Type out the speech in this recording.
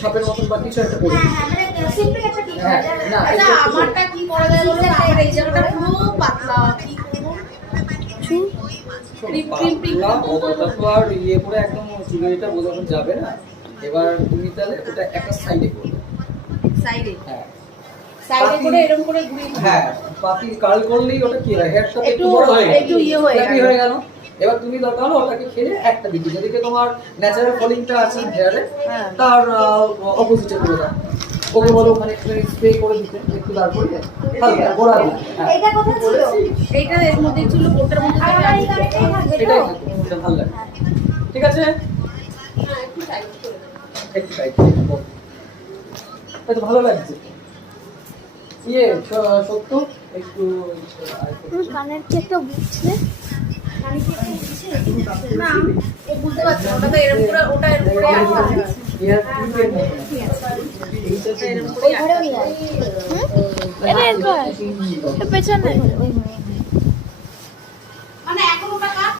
সাপের মতন বা কিছু একটা করে দিচ্ছি। হ্যাঁ, না, আচ্ছা আমারটা কি করা যায় বলো? আমার এই জায়গাটা পুরো পাতলা, কি করব? পাতলা ওটা তো আর ইয়ে করে একদম চুলেটা বোঝানো যাবে না। এবার তুমি তাহলে ওটা একটা সাইডে করবে। সাইডে হ্যাঁ, সাইডে করে এরকম করে ঘুরিয়ে দিই। হ্যাঁ, পাতি কার্ল করলেই ওটা কি হয়, হেয়ারটা একটু একটু বড় হয়ে গেল, একটু ইয়ে হয়ে ফ্লাফি গেল। হয়ে গেল। এবার তুমি দরকার হলো ওটাকে খেলে একটা দিকে, যেদিকে তোমার ন্যাচারাল ফলিংটা আছে হেয়ারে, হ্যাঁ। তার অপোজিটে করে দাও। ওকে বলো ওখানে স্প্রে করে দিতে, একটু তারপরে হালকা গোড়া দিতে। হ্যাঁ, এইটা কোথায় ছিল? এইটা এর মধ্যে ছিল, কোটার মধ্যে আর থেকে আমার আমি এই গাড়িটাই থাকবে তো? এটাই থাকবে, এটা ভালো লাগে। ঠিক আছে, হ্যাঁ, একটু টাইট করে দেব। একটু টাইট এটা ভালো লাগছে। ইয়ে সত্য একটু কানের কি একটা বুঝছে? না, ও বুঝতে পারছে না, ওটা তো এরকম করে, ওটা এরকম করে আছে। ওই ঘরেও নিয়ে আয়। এটা এরকম পেছনে